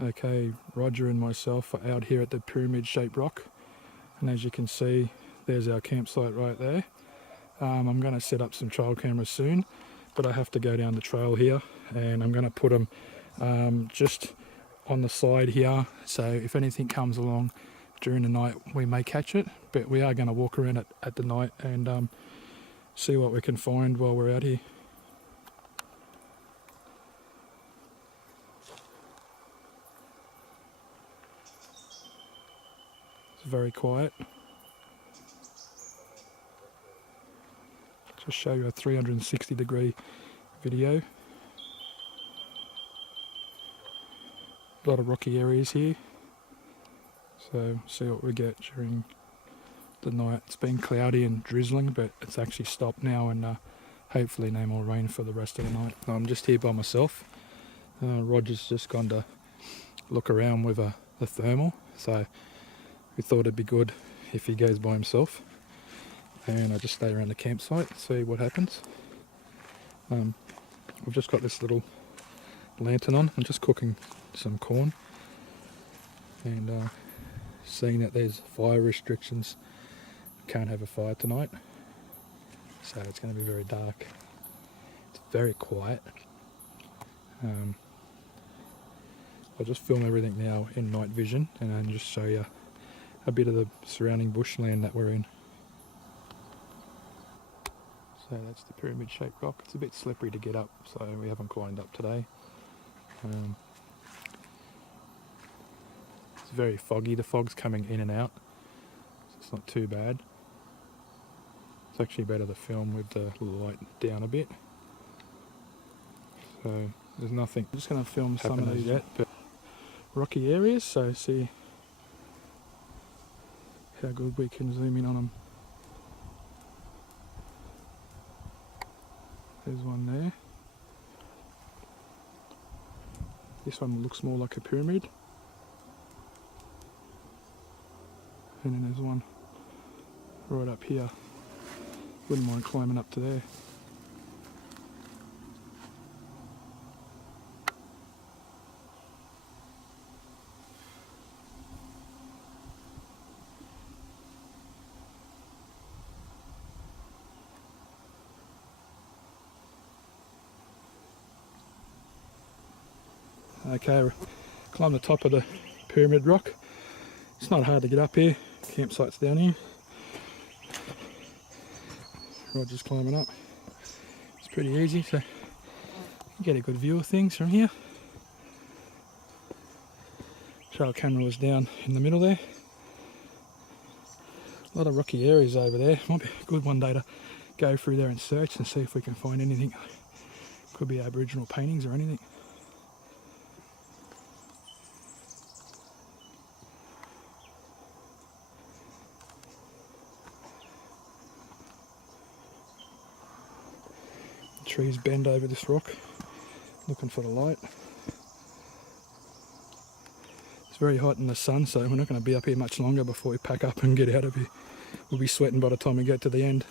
Okay, Roger and myself are out here at the pyramid-shaped rock, and as you can see, there's our campsite right there. I'm going to set up some trail cameras soon, but I have to go down the trail here, and I'm going to put them just on the side here, so if anything comes along during the night we may catch it, but we are going to walk around at the night and see what we can find while we're out here. It's very quiet. Just show you a 360-degree video. A lot of rocky areas here, so see what we get during the night. It's been cloudy and drizzling, but it's actually stopped now, and hopefully no more rain for the rest of the night. I'm just here by myself. Roger's just gone to look around with the thermal, so we thought it'd be good if he goes by himself, and I just stay around the campsite, see what happens. We've just got this little lantern on. I'm just cooking some corn, and seeing that there's fire restrictions, can't have a fire tonight, so it's going to be very dark. It's very quiet. I'll just film everything now in night vision and then just show you a bit of the surrounding bushland that we're in. So that's the pyramid-shaped rock. It's a bit slippery to get up, so we haven't climbed up today. It's very foggy. The fog's coming in and out, so it's not too bad. It's actually better to film with the light down a bit. So there's nothing. I'm just going to film some of these yet, but rocky areas, so see how good we can zoom in on them. There's one there. This one looks more like a pyramid. And then there's one right up here. Wouldn't mind climbing up to there. Okay, climb the top of the pyramid rock. It's not hard to get up here. Campsite's down here. Roger's climbing up. It's pretty easy, so you get a good view of things from here. Trail camera was down in the middle there. A lot of rocky areas over there. Might be a good one day to go through there and search and see if we can find anything. Could be Aboriginal paintings or anything. Trees bend over this rock, looking for the light. It's very hot in the sun, so we're not going to be up here much longer before we pack up and get out of here. We'll be sweating by the time we get to the end.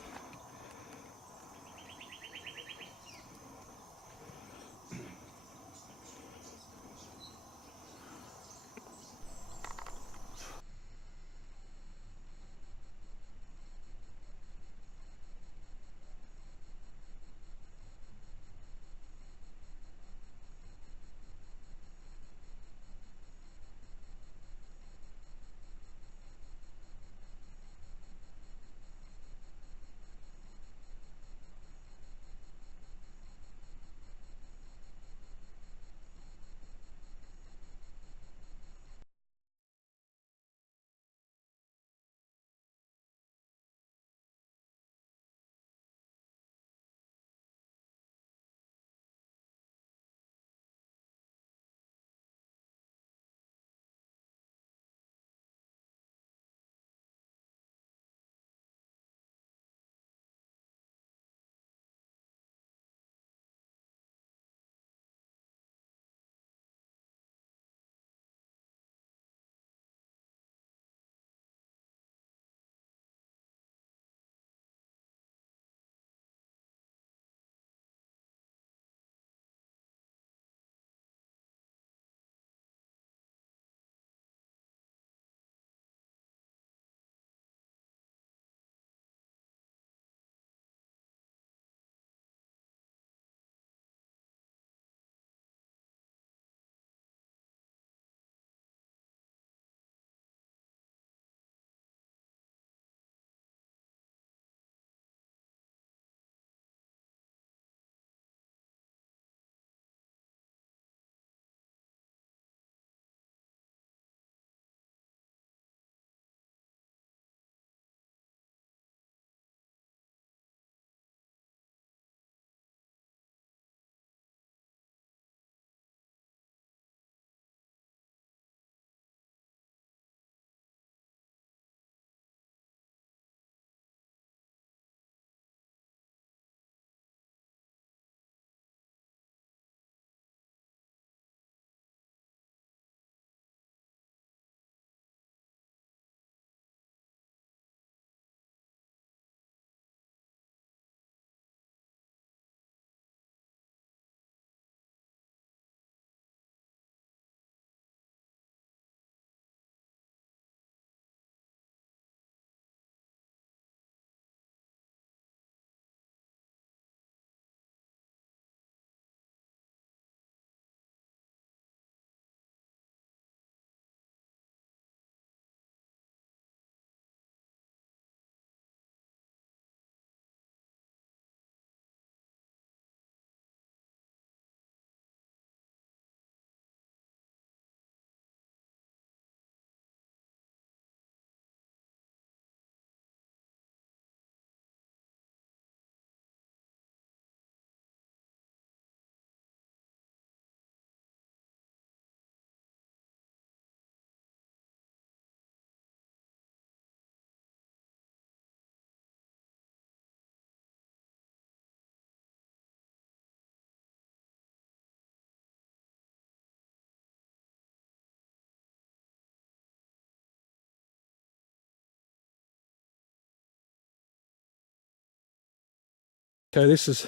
Okay, this is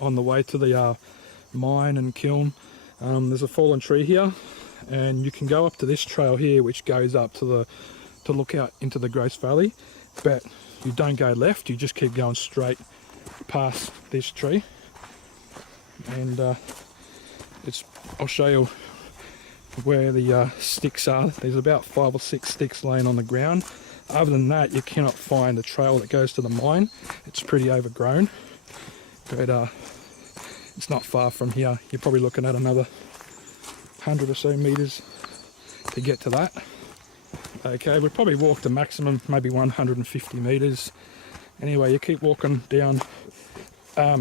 on the way to the mine and kiln. There's a fallen tree here, and you can go up to this trail here which goes up to look out into the Grace Valley, but you don't go left, you just keep going straight past this tree. And I'll show you where the sticks are. There's about 5 or 6 sticks laying on the ground. Other than that, you cannot find the trail that goes to the mine. It's pretty overgrown, but it's not far from here. You're probably looking at another 100 or so meters to get to that. Okay, we probably walked a maximum maybe 150 meters. Anyway, you keep walking down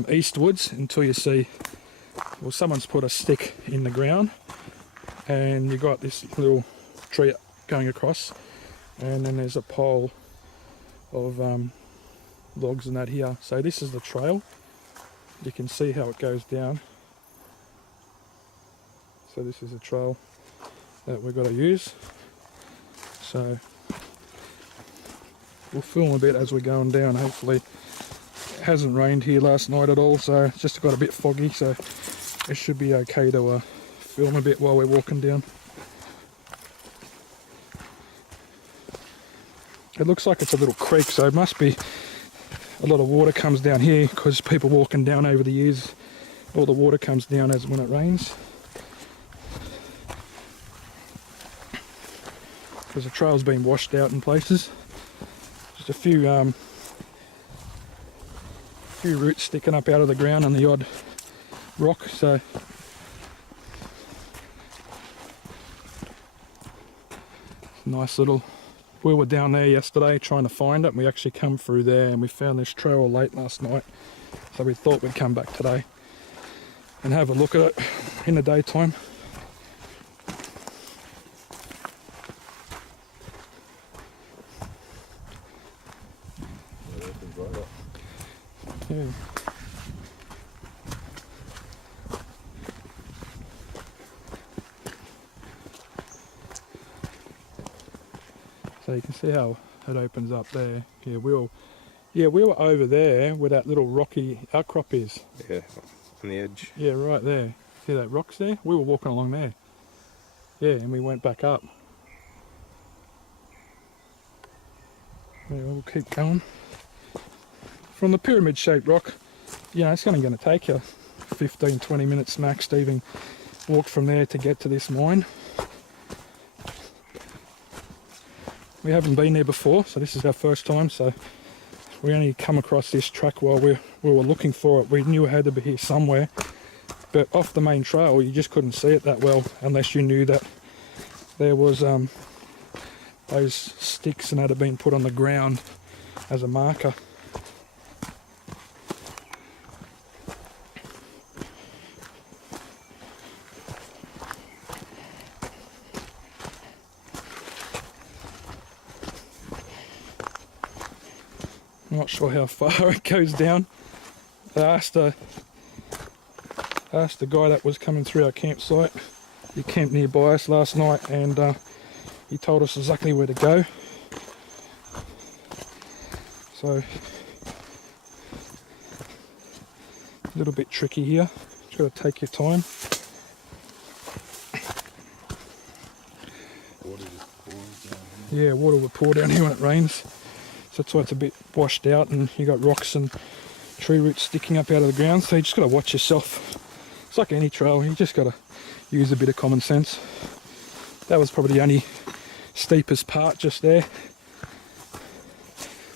eastwards until you see, well, someone's put a stick in the ground, and you got this little tree going across, and then there's a pile of logs and that here. So this is the trail. You can see how it goes down. So this is a trail that we've got to use. So we'll film a bit as we're going down. Hopefully it hasn't rained here last night at all, so it's just got a bit foggy, so it should be okay to film a bit while we're walking down. It looks like it's a little creek, so it must be a lot of water comes down here because people walking down over the years, all the water comes down as when it rains. Because the trail's been washed out in places. Just a few roots sticking up out of the ground and the odd rock. So nice little. We were down there yesterday trying to find it, and we actually come through there and we found this trail late last night, so we thought we'd come back today and have a look at it in the daytime. Yeah. So you can see how it opens up there. Yeah, we were over there where that little rocky outcrop is. Yeah, on the edge. Yeah, right there. See that rocks there? We were walking along there. Yeah, and we went back up. Yeah, we'll keep going. From the pyramid shaped rock, you know, it's only going to take you 15-20 minutes max to even walk from there to get to this mine. We haven't been there before, so this is our first time, so we only come across this track while we were looking for it. We knew it had to be here somewhere, but off the main trail you just couldn't see it that well unless you knew that there was those sticks and that had been put on the ground as a marker. I'm not sure how far it goes down. I asked the guy that was coming through our campsite. He camped nearby us last night, and he told us exactly where to go. So a little bit tricky here. Just got to take your time. Yeah, water will pour down here when it rains. So that's why it's a bit washed out, and you got rocks and tree roots sticking up out of the ground, so you just got to watch yourself. It's like any trail, you just got to use a bit of common sense. That was probably the only steepest part just there.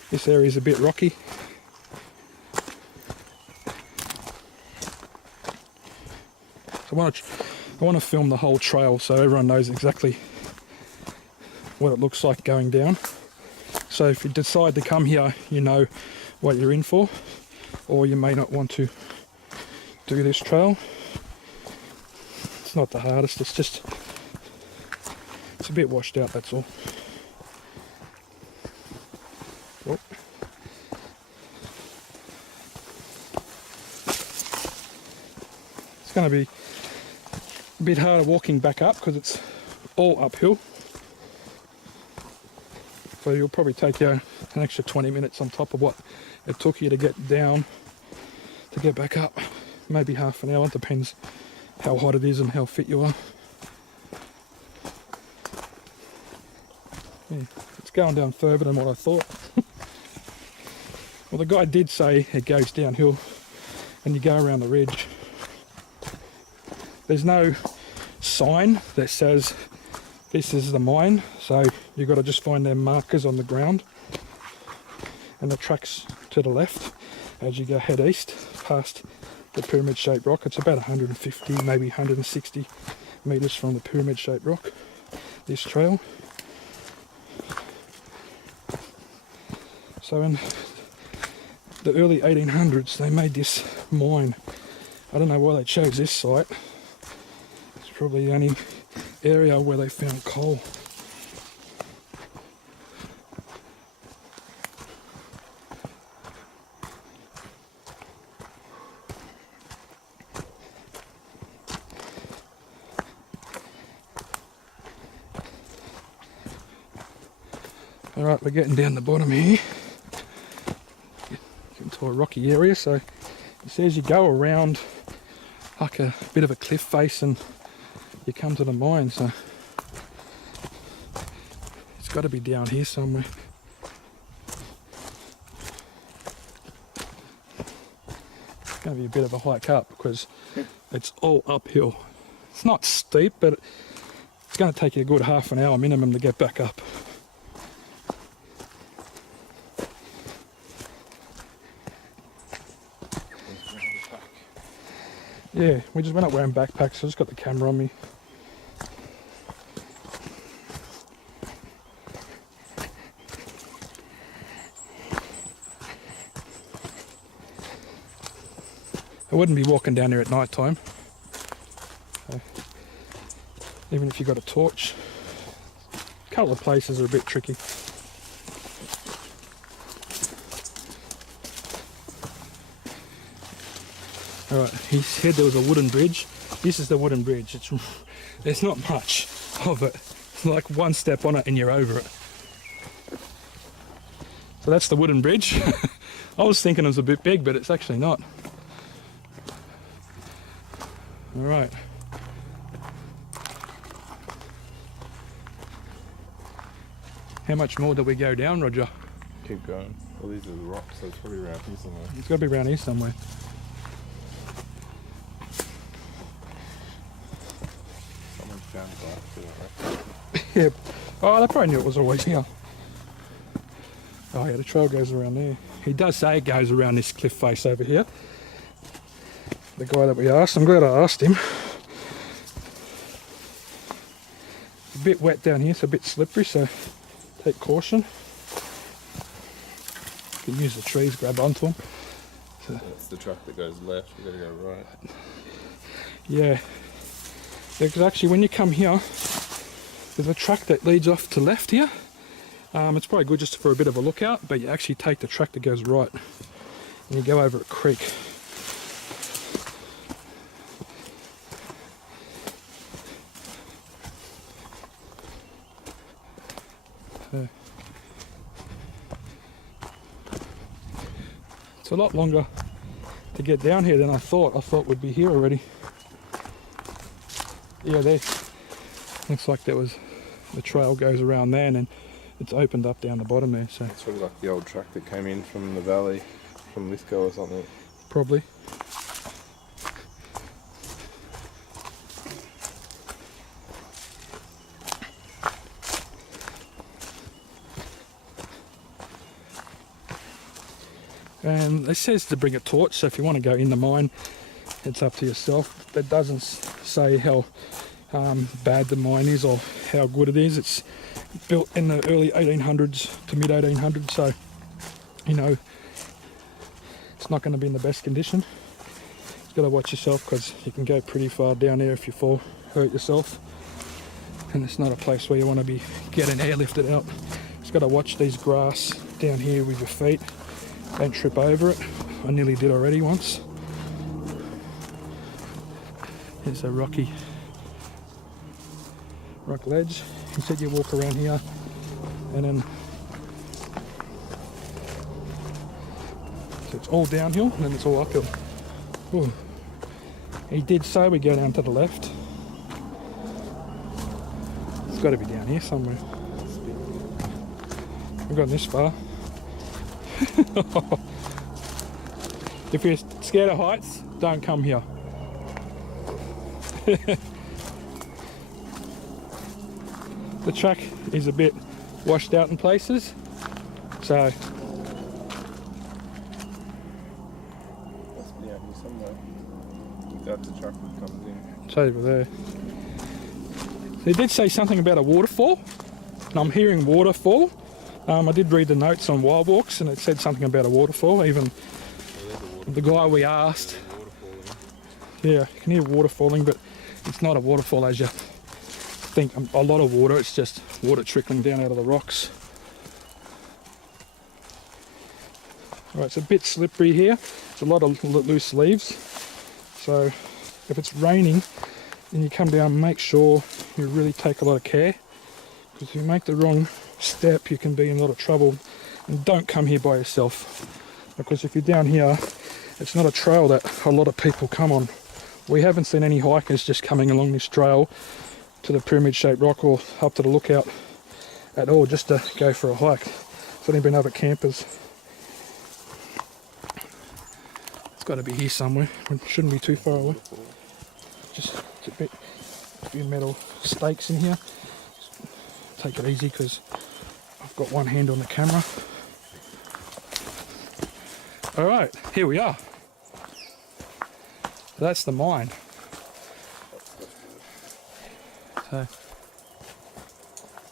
This area is a bit rocky. So I want to film the whole trail so everyone knows exactly what it looks like going down. So if you decide to come here, you know what you're in for, or you may not want to do this trail. It's not the hardest, it's a bit washed out, that's all. Oh. It's going to be a bit harder walking back up because it's all uphill. So you'll probably take you an extra 20 minutes on top of what it took you to get down get back up. Maybe half an hour, it depends how hot it is and how fit you are. Yeah, it's going down further than what I thought. Well, the guy did say it goes downhill and you go around the ridge. There's no sign that says this is the mine, so you've got to just find their markers on the ground. And the track's to the left as you go head east past the pyramid shaped rock. It's about 150, maybe 160 metres from the pyramid shaped rock, this trail. So in the early 1800s they made this mine. I don't know why they chose this site. It's probably the only area where they found coal. Alright, we're getting down the bottom here. Into a rocky area, so it says you go around like a bit of a cliff face and you come to the mine, so it's got to be down here somewhere. It's going to be a bit of a hike up because it's all uphill. It's not steep, but it's going to take you a good half an hour minimum to get back up. Yeah, we just went up wearing backpacks, so I just got the camera on me. I wouldn't be walking down there at night time. So, even if you got a torch. A couple of places are a bit tricky. Alright, he said there was a wooden bridge. This is the wooden bridge. There's not much of it. It's like one step on it and you're over it. So that's the wooden bridge. I was thinking it was a bit big, but it's actually not. Alright. How much more do we go down, Roger? Keep going. Well, these are the rocks, so it's probably around here somewhere. It's got to be around here somewhere. Found glass, right? Yeah. Oh, they probably knew it was always here. Oh yeah, the trail goes around there. He does say it goes around this cliff face over here. The guy that we asked, I'm glad I asked him. It's a bit wet down here, it's a bit slippery, so take caution. You can use the trees, grab onto them. So, that's the track that goes left, we've got to go right. Yeah. Because actually when you come here, there's a track that leads off to left here. It's probably good just for a bit of a lookout, but you actually take the track that goes right and you go over a creek. It's a lot longer to get down here than I thought. I thought we'd be here already. Yeah, there. Looks like there was, the trail goes around there and then it's opened up down the bottom there. So it's probably like the old track that came in from the valley, from Lithgow or something. Probably. And it says to bring a torch, so if you want to go in the mine, it's up to yourself. It doesn't say how bad the mine is or how good it is. It's built in the early 1800s to mid 1800s, so you know it's not going to be in the best condition. You've got to watch yourself because you can go pretty far down there if you fall, hurt yourself, and it's not a place where you want to be getting airlifted out. Just got to watch these grass down here with your feet. Don't trip over it. I nearly did already once. Here's a rock ledge. He said you walk around here and then so it's all downhill and then it's all uphill. Ooh. He did say we go down to the left. It's got to be down here somewhere. We've gone this far. If you're scared of heights, don't come here. The track is a bit washed out in places, so Must be out here somewhere. Look out, the truck that comes in. it's over there. They did say something about a waterfall, and I'm hearing waterfall. I did read the notes on Wild Walks, and it said something about a waterfall. Even the guy we asked, yeah, you can hear water falling, but it's not a waterfall as you think. A lot of water, it's just water trickling down out of the rocks. Alright, it's a bit slippery here. There's a lot of loose leaves. So if it's raining and you come down, make sure you really take a lot of care, because if you make the wrong step, you can be in a lot of trouble. And don't come here by yourself, because if you're down here, it's not a trail that a lot of people come on. We haven't seen any hikers just coming along this trail to the pyramid shaped rock or up to the lookout at all just to go for a hike. It's only been other campers. It's got to be here somewhere. It shouldn't be too far away. Just a few metal stakes in here. Take it easy because I've got one hand on the camera. Alright, here we are. That's the mine. So,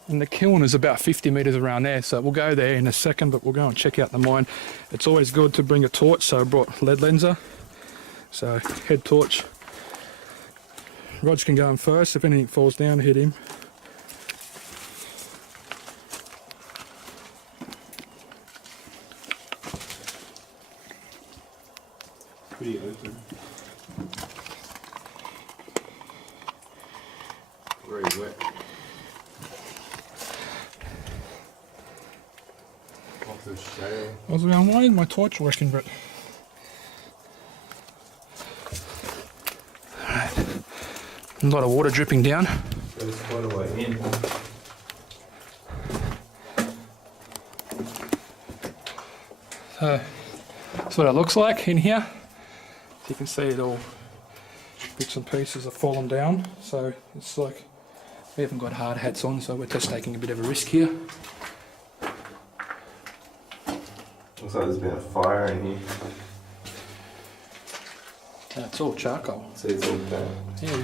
and the kiln is about 50 metres around there, so we'll go there in a second, but we'll go and check out the mine. It's always good to bring a torch, so I brought lead lenser. So, head torch. Rog can go in first. If anything falls down, hit him. Pretty open. Very wet. Lots of shale. I was going, why isn't my torch working? But alright, a lot of water dripping down. There's quite a way in. So that's what it looks like in here. As you can see, it all bits and pieces have fallen down. So it's like we haven't got hard hats on, so we're just taking a bit of a risk here. Looks like there's been a fire in here. It's all charcoal. See, it's all down. Yeah.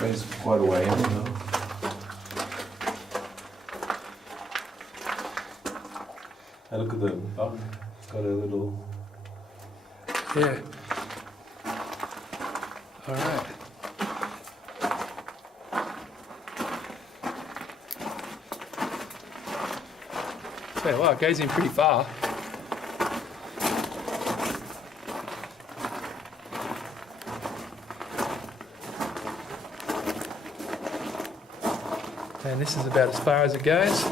There's quite a way in though. Hey, look at the bug. It's got a little... Yeah. Alright. Tell you what, it goes in pretty far. And this is about as far as it goes.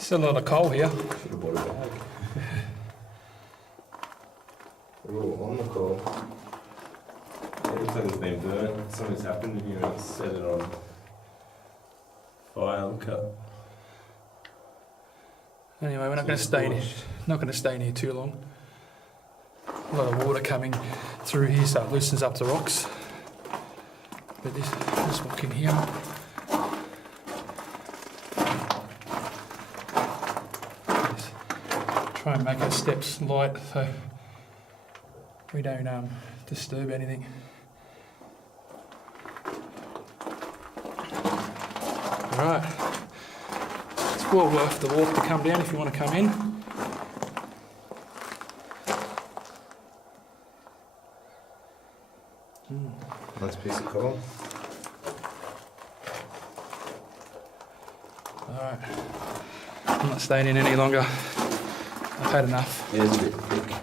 Still a lot of coal here. Should have bought a bag. We're all on the coal. It looks like it's been burnt. Something's happened in here and it's set it on fire and cut. Anyway, we're not going to stay in here. Not going to stay in here too long. A lot of water coming through here, so it loosens up the rocks. But this walk in here. Just try and make our steps light so we don't disturb anything. Alright. It's well worth the walk to come down if you want to come in. Nice piece of coal. Alright. I'm not staying in any longer. I've had enough. Yeah, it's a bit thick.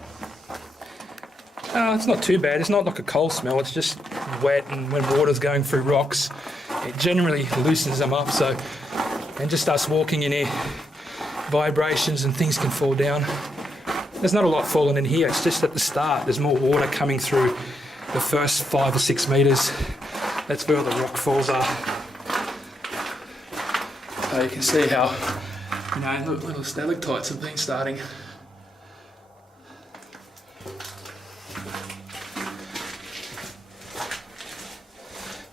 It's not too bad. It's not like a coal smell. It's just wet, and when water's going through rocks, it generally loosens them up. So, and just us walking in here, vibrations and things can fall down. There's not a lot falling in here. It's just at the start. There's more water coming through the first 5 or 6 metres. That's where all the rock falls are. So you can see how, you know, little stalactites have been starting.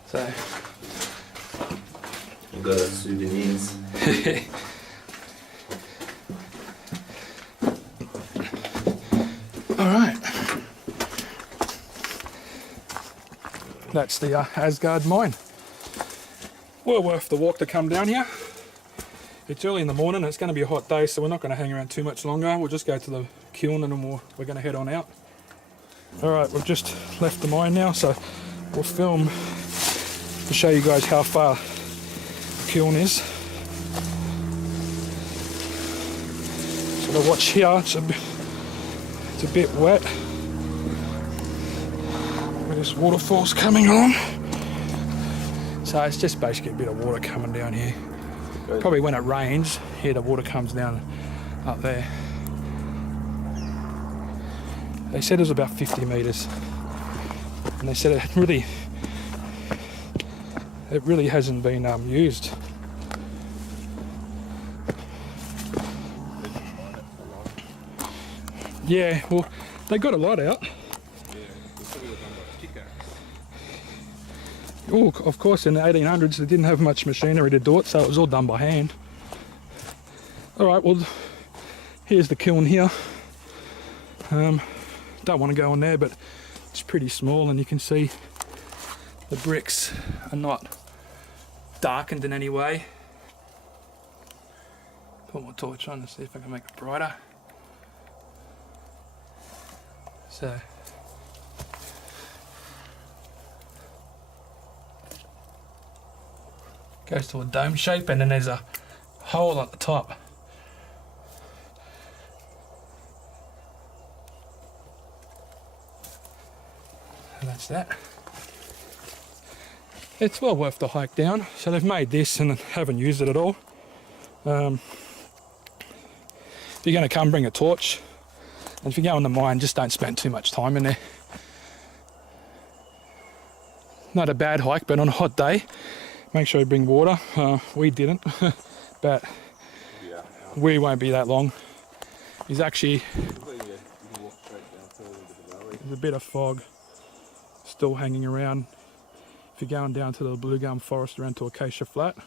So You've got souvenirs. Alright. That's the Asgard mine. Well worth the walk to come down here. It's early in the morning and it's going to be a hot day, so we're not going to hang around too much longer. We'll just go to the kiln and then we're going to head on out. Alright, we've just left the mine now, so we'll film to show you guys how far the kiln is. So to watch here, it's a bit wet. Where this waterfall's coming along. So it's just basically a bit of water coming down here. Probably when it rains, here the water comes down up there. They said it was about 50 metres. And they said it really hasn't been used. Yeah, well, they got a lot out. Oh, of course, in the 1800s they didn't have much machinery to do it, so it was all done by hand. Alright, well, here's the kiln here. Don't want to go in there, but it's pretty small, and you can see the bricks are not darkened in any way. Put my torch on to see if I can make it brighter. So goes to a dome shape, and then there's a hole at the top. And that's that. It's well worth the hike down. So they've made this and haven't used it at all. If you're going to come, bring a torch. And if you go in the mine, just don't spend too much time in there. Not a bad hike, but on a hot day, make sure you bring water. We didn't, but we won't be that long. There's actually there's a bit of fog still hanging around. If you're going down to the blue gum forest around to Acacia Flat.